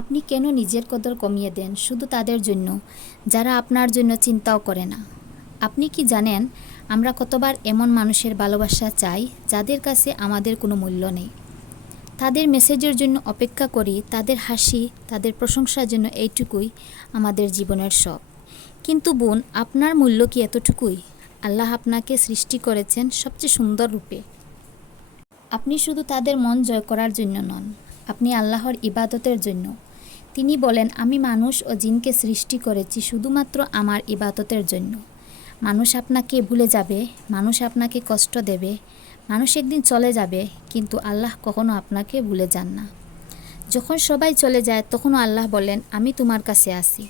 আপনি কেন নিজের কদর কমিয়ে দেন শুধু তাদের জন্য? যারা আপনার জন্য চিন্তাও করে না। আপনি কি জানেন, আমরা কতবার এমন মানুষের ভালোবাসা চাই, যাদের কাছে আমাদের কোনো মূল্য নেই? তাদের মেসেজের জন্য অপেক্ষা করি, তাদের হাসি, তাদের প্রশংসার জন্য এইটুকুই আমাদের জীবনের সব কিন্তু বোন, আপনার মূল্য কি এতটুকুই? আল্লাহ আপনাকে সৃষ্টি করেছেন সবচেয়ে সুন্দর রূপে। আপনি শুধু তাদের মন জয় করার জন্য নন, আপনি আল্লাহর ইবাদতের জন্য। তিনি বলেন, আমি মানুষ ও জিনকে সৃষ্টি করেছি শুধুমাত্র আমার ইবাদতের জন্য। মানুষ আপনাকে ভুলে যাবে, মানুষ আপনাকে কষ্ট দেবে, মানুষ একদিন চলে যাবে, কিন্তু আল্লাহ কখনো আপনাকে ভুলে যান না। যখন সবাই চলে যায়, তখনও আল্লাহ বলেন, আমি তোমার কাছে আসি।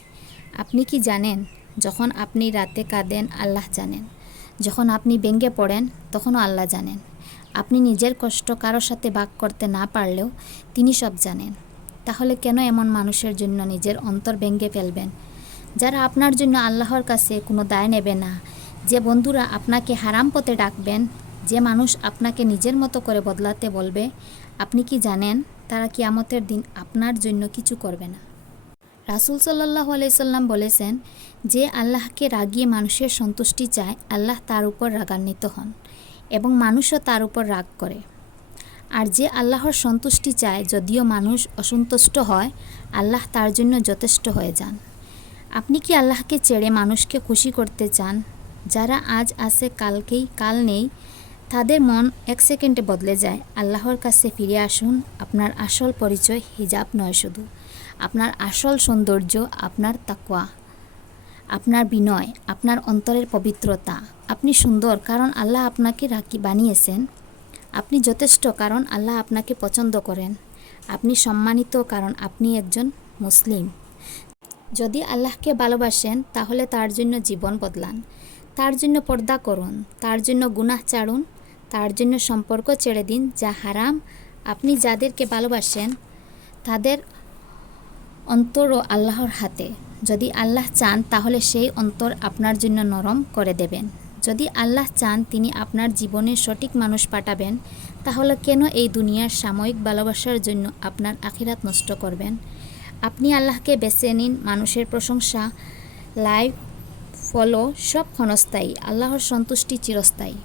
আপনি কি জানেন? যখন আপনি রাতে কাঁদেন, আল্লাহ জানেন। যখন আপনি ব্যঙ্গে পড়েন, তখনও আল্লাহ জানেন। আপনি নিজের কষ্ট কারোর সাথে ভাগ করতে না পারলেও তিনি সব জানেন। তাহলে কেন এমন মানুষের জন্য নিজের অন্তর ব্যঙ্গে ফেলবেন? যারা আপনার জন্য আল্লাহর কাছে কোনো দায় নেবে না, যে বন্ধুরা আপনাকে হারাম পথে ডাকবেন, যে মানুষ আপনাকে নিজের মতো করে বদলাতে বলবে, আপনি কি জানেন তারা কিয়ামতের দিন আপনার জন্য কিছু করবে না? রাসুল সাল্লাহ আলাইসাল্লাম বলেছেন, যে আল্লাহকে রাগিয়ে মানুষের সন্তুষ্টি চায়, আল্লাহ তার উপর রাগান্বিত হন এবং মানুষও তার উপর রাগ করে। আর যে আল্লাহর সন্তুষ্টি চায়, যদিও মানুষ অসন্তুষ্ট হয়, আল্লাহ তার জন্য যথেষ্ট হয়ে যান। আপনি কি আল্লাহকে ছেড়ে মানুষকে খুশি করতে চান? যারা আজ আছে, কালকেই, কাল নেই, তাদের মন এক সেকেন্ডে বদলে যায়। আল্লাহর কাছে ফিরে আসুন। আপনার আসল পরিচয় হিজাব নয় শুধু। আপনার আসল সৌন্দর্য আপনার তাকওয়া। আপনার বিনয়, আপনার অন্তরের পবিত্রতা। আপনি সুন্দর, কারণ আল্লাহ আপনাকে রাখি বানিয়েছেন। আপনি যথেষ্ট কারণ আল্লাহ আপনাকে পছন্দ করেন। আপনি সম্মানিত কারণ আপনি একজন মুসলিম। যদি আল্লাহকে ভালোবাসেন, তাহলে তার জন্য জীবন বদলান। তার জন্য পর্দা করুন। তার জন্য গুনাহ চাড়ুন তার জন্য সম্পর্ক ছেড়ে দিন যা হারাম। আপনি যাদেরকে ভালোবাসেন, তাদের অন্তরও আল্লাহর হাতে। যদি আল্লাহ চান, তাহলে সেই অন্তর আপনার জন্য নরম করে দেবেন। যদি আল্লাহ চান তিনি আপনার জীবনে সঠিক মানুষ পাঠাবেন, তাহলে কেন এই দুনিয়ার সাময়িক ভালোবাসার জন্য আপনার আখিরাত নষ্ট করবেন? আপনি আল্লাহকে বেছে নিন, মানুষের প্রশংসা লাইভ ফলো, সব ক্ষণস্থায়ী, আল্লাহর সন্তুষ্টি চিরস্থায়ী।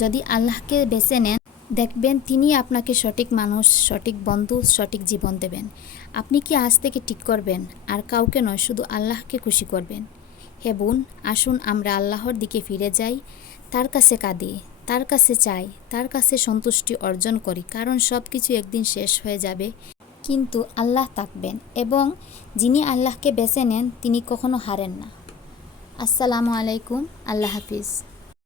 যদি আল্লাহকে বেছে নেন, দেখবেন তিনি আপনাকে সঠিক মানুষ, সঠিক বন্ধু, সঠিক জীবন দেবেন। আপনি কি আজ থেকে ঠিক করবেন? আর কাউকে নয়, শুধু আল্লাহকে খুশি করবেন। হে বোন, আসুন আমরা আল্লাহর দিকে ফিরে যাই। তার কাছে কাঁদি, তার কাছে চাই, তার কাছে সন্তুষ্টি অর্জন করি, কারণ সব কিছু একদিন শেষ হয়ে যাবে। কিন্তু আল্লাহ থাকবেন এবং যিনি আল্লাহকে বেছে নেন, তিনি কখনো হারেন না। আসসালামু আলাইকুম, আল্লাহ হাফিজ।